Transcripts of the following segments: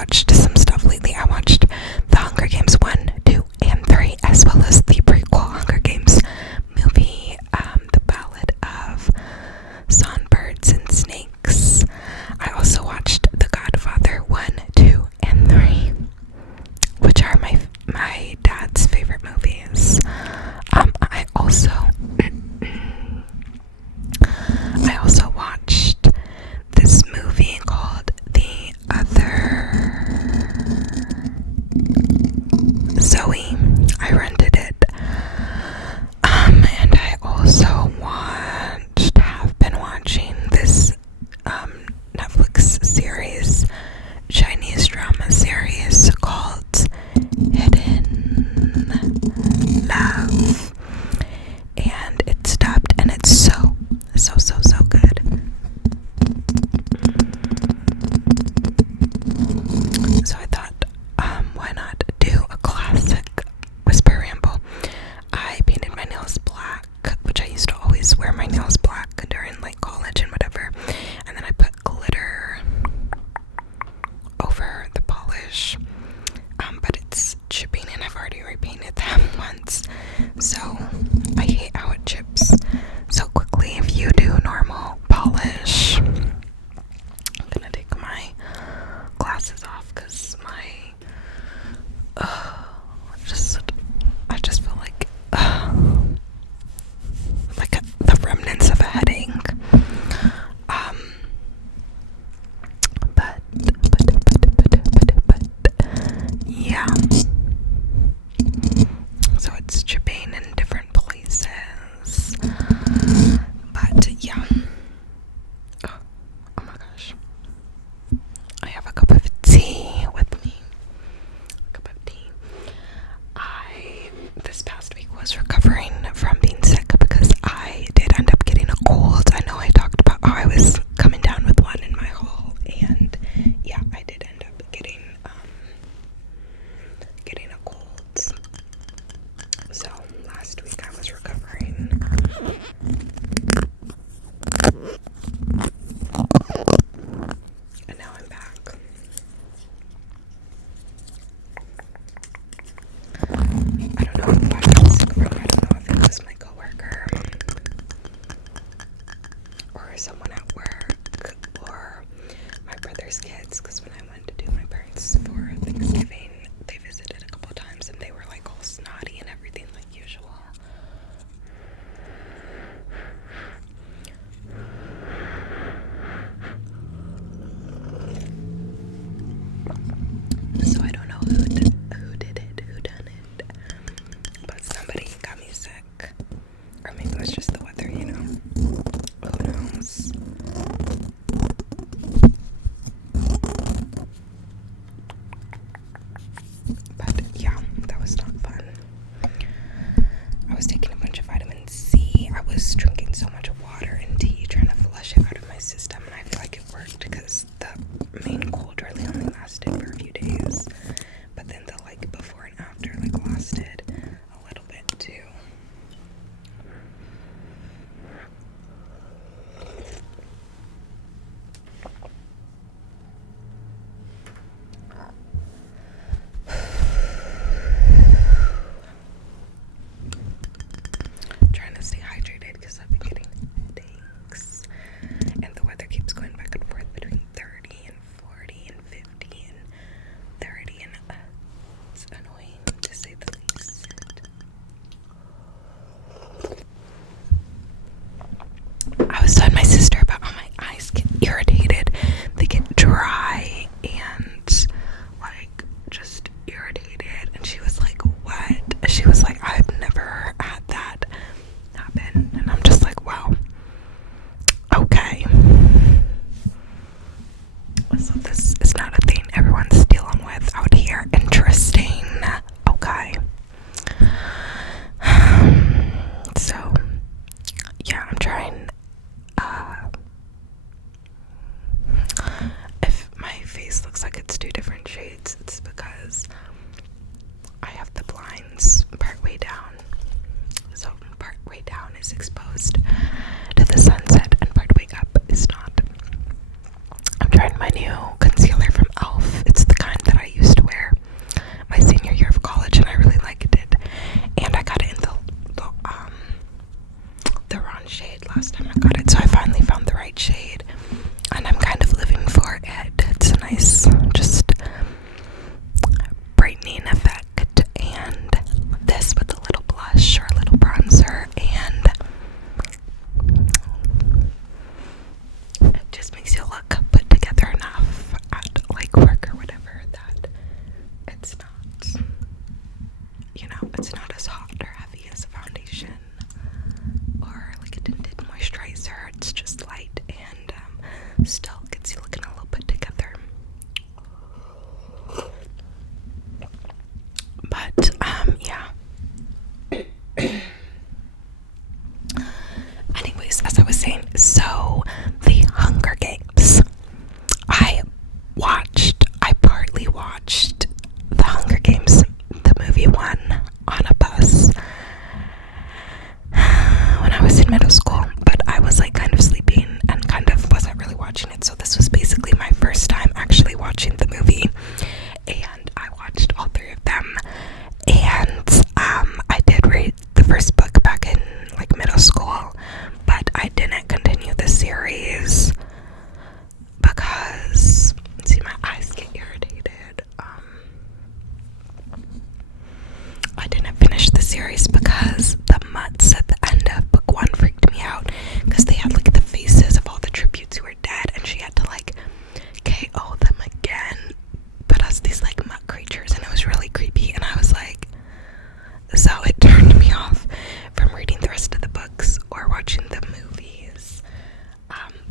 watched some stuff lately. I watched The Hunger Games 1, 2, and 3, as well as the prequel Hunger Games movie, The Ballad of Songbirds and Snakes. I also watched The Godfather 1, 2, and 3, which are my dad's favorite movies. I also watched this movie called The Other Zoe. I rented it. And I also have been watching this Netflix series, Chinese drama series called Hidden Love. And it's dubbed, and it's so good. So I thought, why not do a classic whisper ramble? I painted my nails black, which I used to always wear my nails black during like college and whatever, and then I put glitter over the polish, but it's chipping and I've already repainted them once, so I hate how it chips so quickly if you do normal polish. I'm gonna take my glasses off because I just feel like the remnants of a headache. But yeah. So it's chipping in different places. But yeah. Oh my gosh. I have a cup of tea with me. This past week was recovering from being sick because I did end up getting a cold. I know I talked about how I was coming down with one in my haul, and yeah, I did end up getting a cold. So last week I was recovering. And now I'm back. I don't know if I was sick from. I don't know if it was my coworker or someone at work or my brother's kids, because when I went to do my parents for Thanksgiving, they visited a couple times and they were like all snotty and everything like usual. So I don't know who did it, who done it, but somebody got me sick, or maybe it was just the weather, you know, who knows. But yeah, that was not fun. I was taking a bunch of vitamin C. I was drinking so much water and tea, trying to flush it out of my system, and I feel like it worked because the main cold really only lasted for a few chapters because the mutts at the end of book 1 freaked me out because they had like the faces of all the tributes who were dead, and she had to like KO them again, but as these like mutt creatures, and it was really creepy. And I was like, so it turned me off from reading the rest of the books or watching the movies.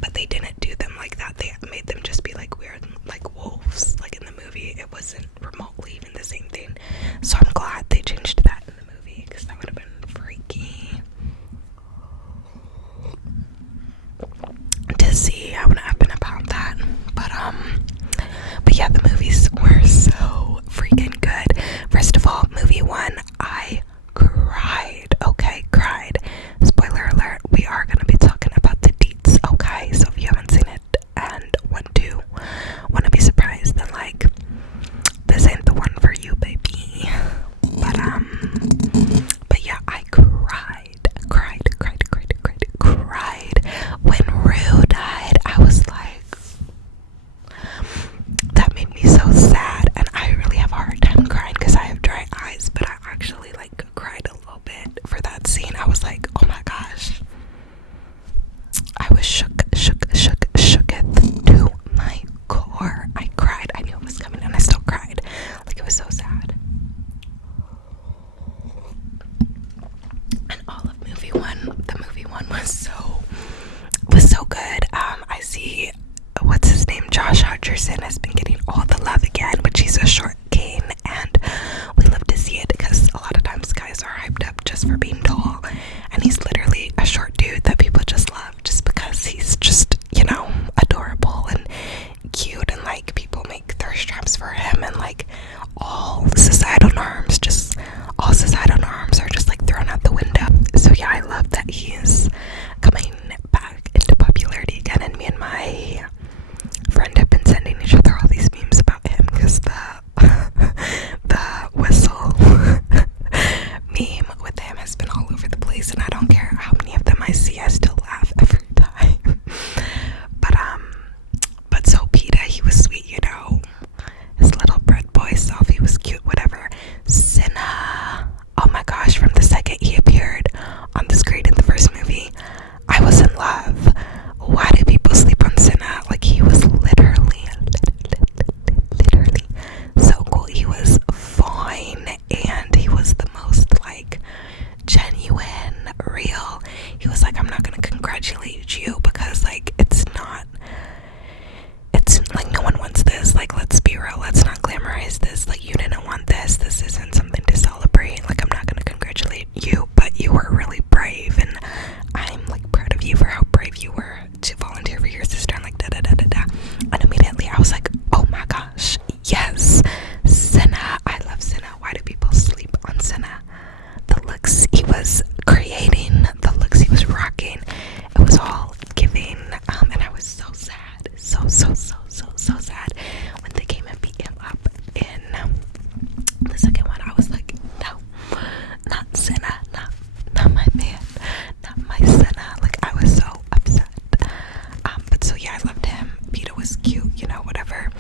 But they didn't do them like that. They made them just be like weird, like wolves. Like in the movie, it wasn't remotely even the same thing. So I'm glad they changed that in the movie because that would have been freaky to see. I wouldn't have been about that. But yeah, the movies were so freaking good. First of all, movie 1, I cried. Okay, cried. Spoiler alert, we are gonna be talking about the deets, okay? So if you haven't seen it and want to be surprised, then like, this ain't the one for you, baby. But yeah, I cried when Rue died. I was like, that made me so sad, and I really have a hard time crying because I have dry eyes, but I actually like cried a little bit for that scene. I was like, oh my gosh, I was shooketh to my core. I cried. I knew it was coming, and I still cried. Like, it was so sad. And all of movie 1, the movie 1 was so good. I see, what's his name, Josh Hutcherson has been getting all the love again, but he's a short king, and we love to see it because a lot of times guys are hyped up just for being tall, and he's literally a short dude that people just love just because he's just, you know, adorable and cute, and like people make thirst traps for him, and like all societal norms are just like thrown out the window. So yeah, I love that he's coming back into popularity again, and me and my friend have been sending each other all these memes about him because the whistle meme with him has been all over the place, and I don't care how many of them I see, I still laugh every time. But so Peeta, he was sweet, you know, his little bread boy self, he was cute, whatever. Cinna, oh my gosh, from the second he appeared on the screen in the first movie, I was in love. Why do people sleep on Cinna? Like, he was literally so cool. He was fine, and he was the most like genuine, real. He was like, I'm not gonna congratulate you because like it's like no one wants this. Like, let's be real, let's not glamorize this. Like, you didn't want this. This isn't something to celebrate. Like, I'm not gonna congratulate you, but you were really brave, and I'm like proud of you for how brave you were to volunteer for your sister, and like da da da da da. And immediately I was like, oh my gosh, yes, Cinna. I love Cinna. Why do people sleep on Cinna? The looks he was creating, the looks he was rocking, it was all giving. And I was so sad, so sad when they came and beat him up in the second one. I was like, no, not Cinna, not my man, not my Cinna. Like, I was so upset. But so yeah, I loved him. Peeta was cute, you know, whatever.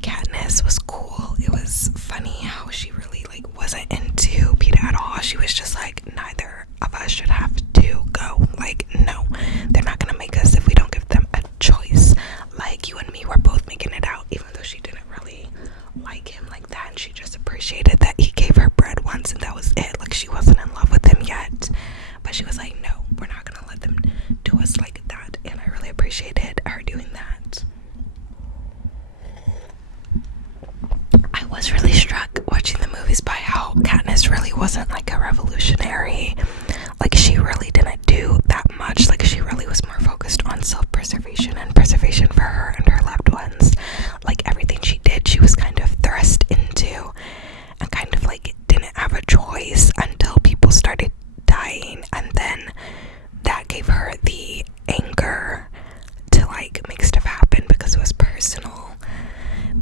Katniss was cool. It was funny how she really like wasn't into Peeta at all. She was just like, neither of us should have to go. Like, no, they're not gonna make us if we don't give them a choice. Like, you and me were both making it out, even though she didn't really like him like that, and she just appreciated that he gave her bread once and that was it. Like, she wasn't in love with him yet, but she was like, no, we're not gonna let them do us like that. And I really appreciated her doing that. I was really struck watching the movies by how Katniss really wasn't like a revolutionary. Like, she really didn't do that much. Like, she really was more focused on self-preservation and preservation for her and her loved ones. Like, everything she did, she was kind of thrust into, and kind of like didn't have a choice until people started dying, and then that gave her the anger to like make stuff happen because it was personal.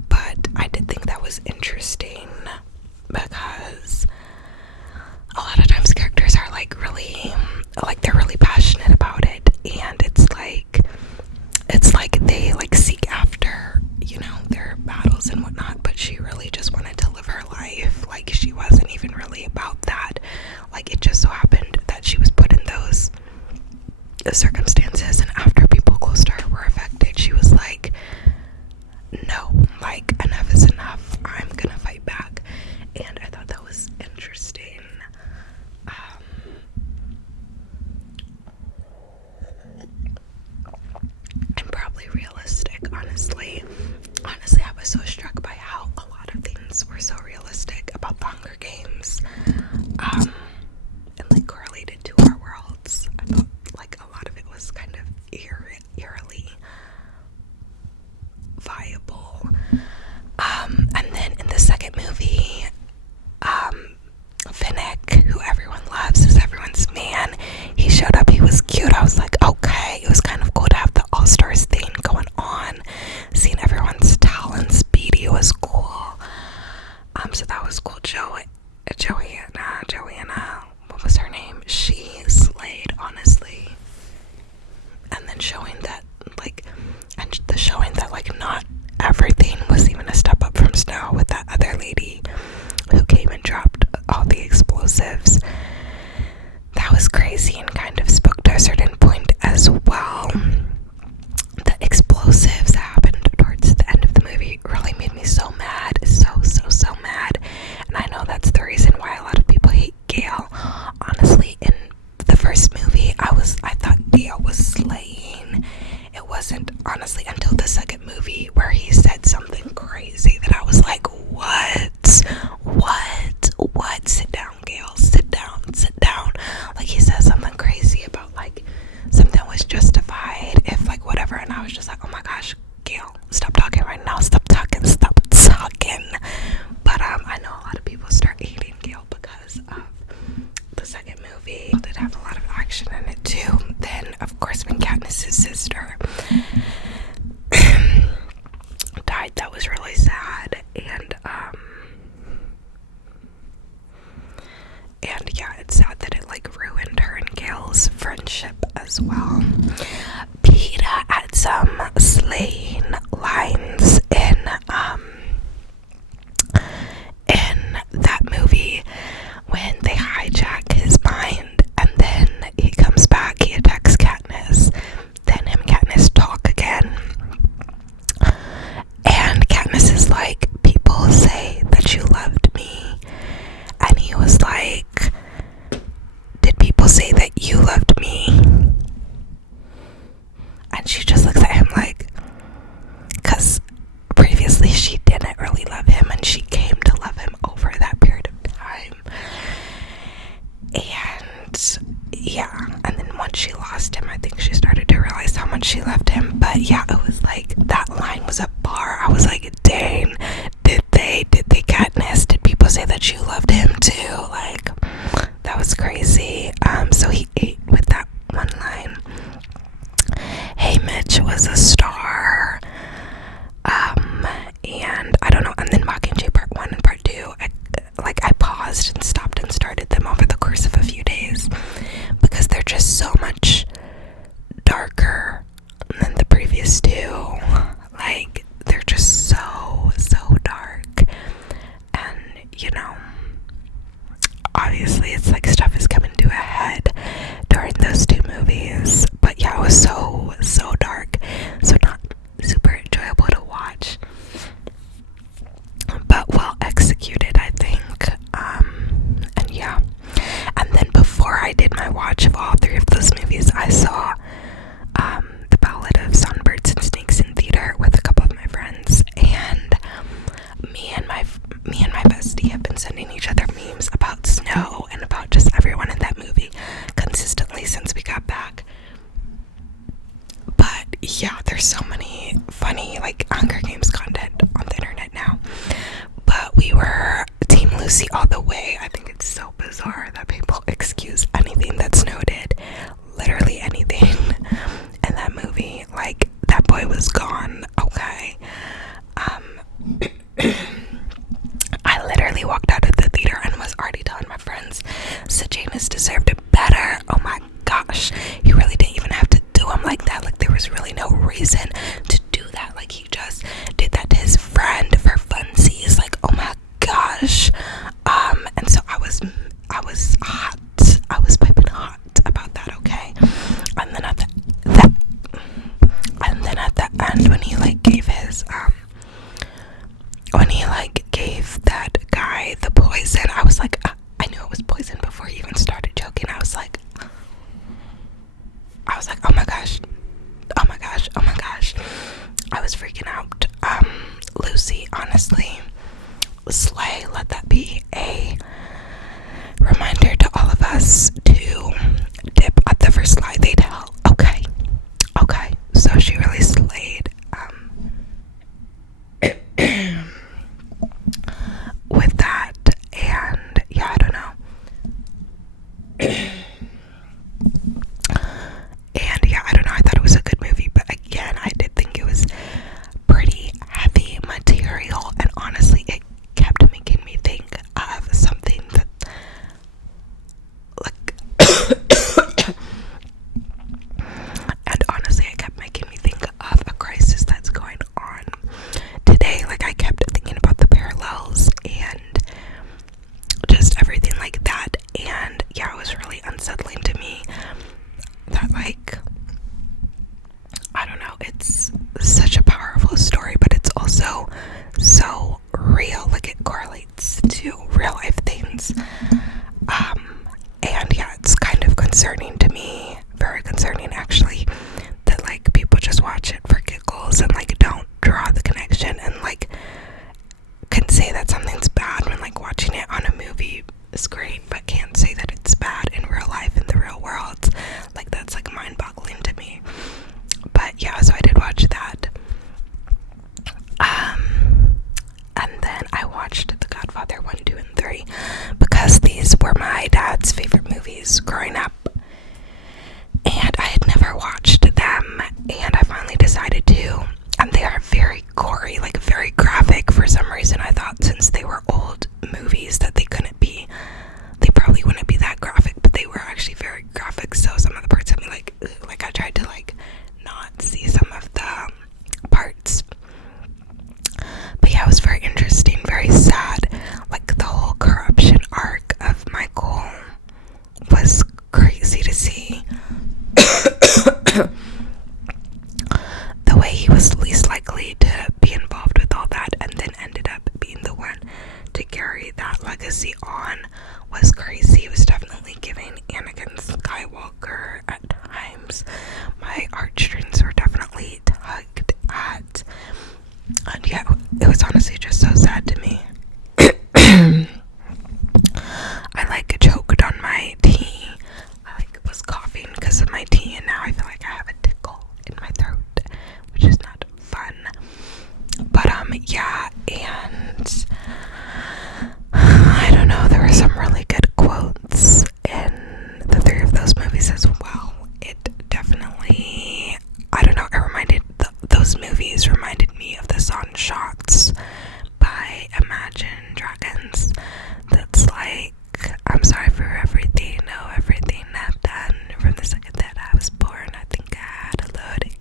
But I did think that was interesting because a lot of times characters are like me and my bestie have been sending each other memes about Snow and about just everyone in that movie consistently since we got back. But yeah, there's so many funny like Hunger Games content on the internet now. But we were Team Lucy all the way. I think it's so bizarre that people excuse anything that Snow did, literally anything in that movie. Like, that boy was gone, okay? I literally walked out of the theater and was already telling my friends Sejanus deserved it better. Oh my gosh, he really didn't even have to do him like that. Like, there was really no reason to do that. Like, he just did that to his friend for funsies. Like, oh my gosh. And so I was hot. I was piping hot about that, okay? And then at the end, when he like gave his when he like gave that guy the poison, I was like, I knew it was poison before he even started joking. I was like, oh my gosh, oh my gosh, oh my gosh. I was freaking out. Lucy, honestly, slay. Let that be a reminder to all of us to dip at the first lie they tell. Okay, so she really slayed with that. And yeah, I don't know. And yeah, I don't know, I thought it was a good movie, but again, I did think it was pretty heavy material, and honestly, it kept making me think of something that, like, and honestly, it kept making me think of a crisis that's going on today. Like, I kept thinking about the parallels and just everything like that, and yeah, it was really unsettling to me that, like, I don't know, it's such a powerful story, but it's also so real. Like, it correlates to real life things. And yeah, it's kind of concerning to me, very concerning actually, that like people just watch it for giggles and like don't draw the connection, and like can say that something's bad when like watching it on a movie is great, but can't say that it's bad in real life, in the real world. Like, that's like mind-boggling to me. But yeah, so I did watch that. And then I watched The Godfather 1, 2, and 3 because these were my dad's favorite movies growing up. And I had never watched them, and I finally decided to. And they are very gory, like very graphic. For some reason, I thought since they were old movies that they probably wouldn't be that graphic, but they were actually very graphic. So some of the parts had me like, ugh. Like, I tried to like not see some of the parts. But yeah, it was very interesting, very sad. Like, the whole corruption arc of Michael was crazy to see. The way he was least likely to be involved with all that and then ended up being the one to carry that legacy on was crazy. It was definitely giving Anakin Skywalker at times. My heartstrings were definitely tugged at. And yeah, it was honestly just so sad to me. I like choked on my tea. I like was coughing because of my tea, and now I feel like I have a tickle in my throat, which is not fun. But yeah, and I don't know, there were some really good quotes in the three of those movies as well. It definitely, I don't know, those movies reminded me of the song Shots by Imagine Dragons. That's like, I'm sorry for everything, oh, everything I've done from the second that I was born. I think I had a loading,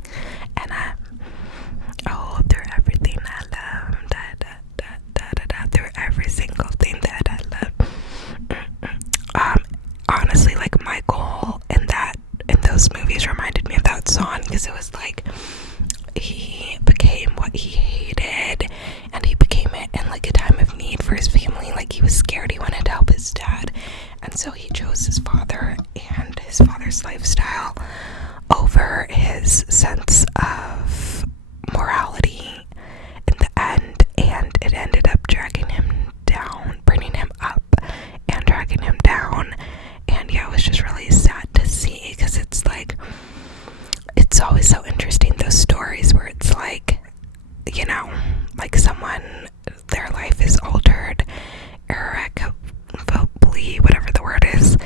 and through everything I love, through every single thing that I love. Honestly, like, Michael in those movies reminded me of that song, because it was like he became what he hated, and he became it in like a time of need for his family. Like, he was scared, he wanted to help his dad, and so he chose his father and his father's lifestyle over his sense of morality in the end, and it ended up dragging him is altered irrevocably, whatever the word is,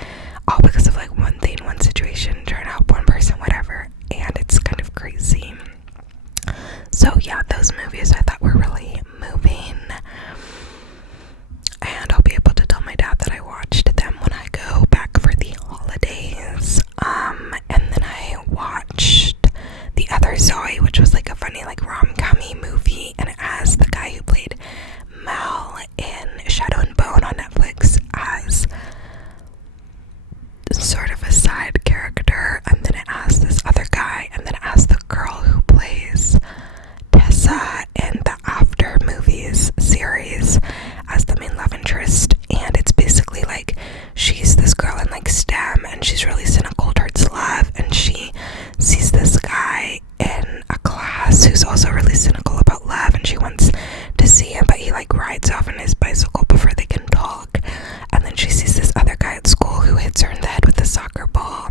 all because of like one thing, one situation, trying to help one person, whatever, and it's kind of crazy. So yeah, those movies I thought were really moving, and I'll be able to tell my dad that I watched them when I go back for the holidays. And then I watched The Other Zoe, which was like a funny like rom-com-y movie, and it has the guy who played Mal in Shadow and Bone on Netflix as sort of a side character, and then it has this other guy, and then it has the girl who plays Tessa in the After Movies series as the main love interest. And it's basically like she's this girl in like STEM, and she's really cynical towards love, and she sees this guy in a class who's also really cynical about love, and she wants to see him, but he like rides off on his bicycle before they can talk. And then she sees this other guy at school who hits her in the head with a soccer ball,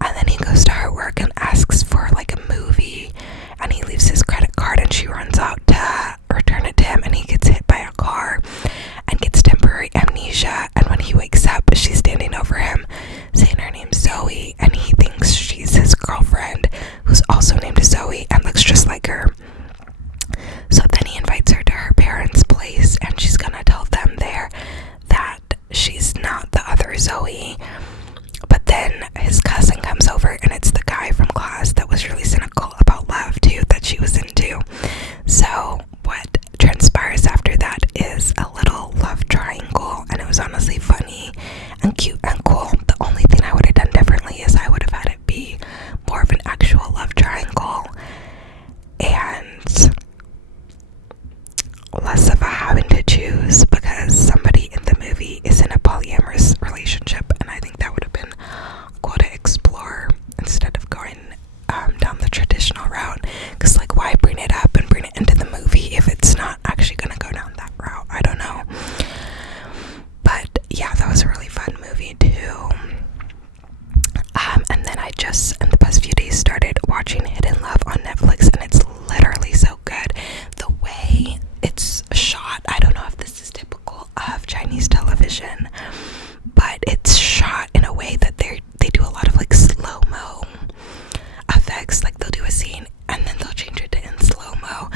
and then he goes to her work and asks for like a movie, and he leaves his credit card, and she runs out to return it to him, and he gets hit by a car and gets temporary amnesia. And when he wakes up, she's standing over him saying her name's Zoe, and he thinks she's his girlfriend who's also named Zoe and looks just like her. So then he invites her to her parents' place, and she's gonna tell them there that she's not the other Zoe. But then his cousin comes over, and it's the guy from class that was really cynical about love too, that she was into. So what transpires after that is a little love triangle, and it was honestly funny and cute and cool. The only thing I would have done differently is I would have had it be more of an actual love triangle and less of a having to choose, because somebody in the movie is in a polyamorous relationship, and I think that would have been cool to explore instead of going down the traditional route. Because like, why bring it up and bring it into the movie if it's not actually gonna go down that route? I don't know. But yeah, that was a really fun movie too. And then I just in the past few days started watching Hidden Love on Netflix, and it's literally so good. The way it's shot, I don't know if this is typical of Chinese television, but it's shot in a way that they do a lot of like slow-mo effects. Like they'll do a scene and then they'll change it to in slow-mo,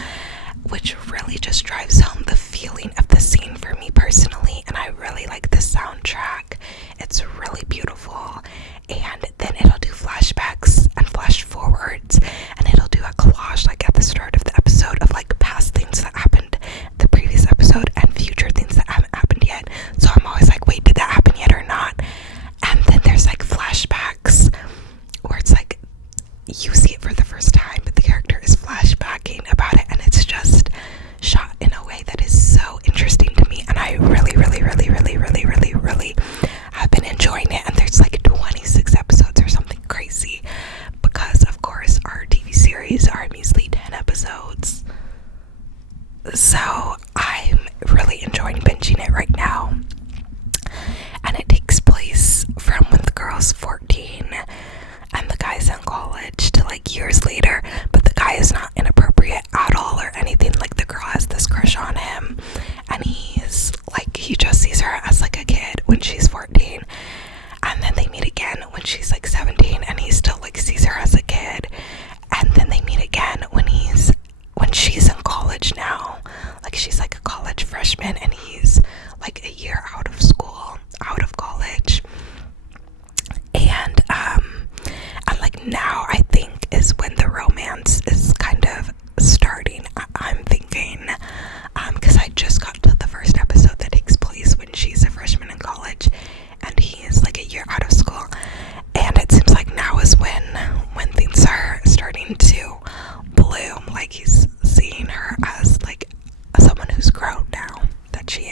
which really just drives home the feeling of the scene for me personally. And I really like the soundtrack. It's really beautiful. And then it'll do flashbacks and flash forwards, and it'll do a collage like at the start of the episode of like past things that happened the previous episode and future things that haven't happened yet. So I'm always like, wait, did that happen yet or not? And then there's like flashbacks where it's like you see it for the first time, but the character is flashbacking about it, and it's just shot in a way that is so interesting to me, and I really have been enjoying it. And there's like 26 episodes or something crazy, because of course our TV series are measly 10 episodes. So I'm really enjoying binging it right now, and it takes place from when the girl's 14 and the guy's in college to like years later, but the guy is not inappropriate at all or anything. Like the girl has this crush on him, and he's like, he just sees her as like a kid when she's 14, and then they meet again when she's like 17, and he still like sees her as a kid, and then they meet again when she's in college now, like she's like a college freshman, and he's like a year out of school, out of college. And like now I think is when the romance is kind of starting, I'm thinking, because I just got to the first episode that takes place when she's a freshman in college and he is like a year out of school, and it seems like now is when things are starting to bloom. Like he's seeing her as like someone who's grown now that she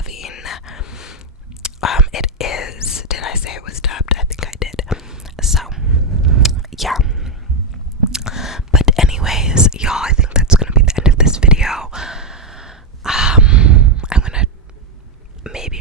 loving. It is. Did I say it was dubbed? I think I did. So, yeah. But anyways, y'all, I think that's gonna be the end of this video. I'm gonna maybe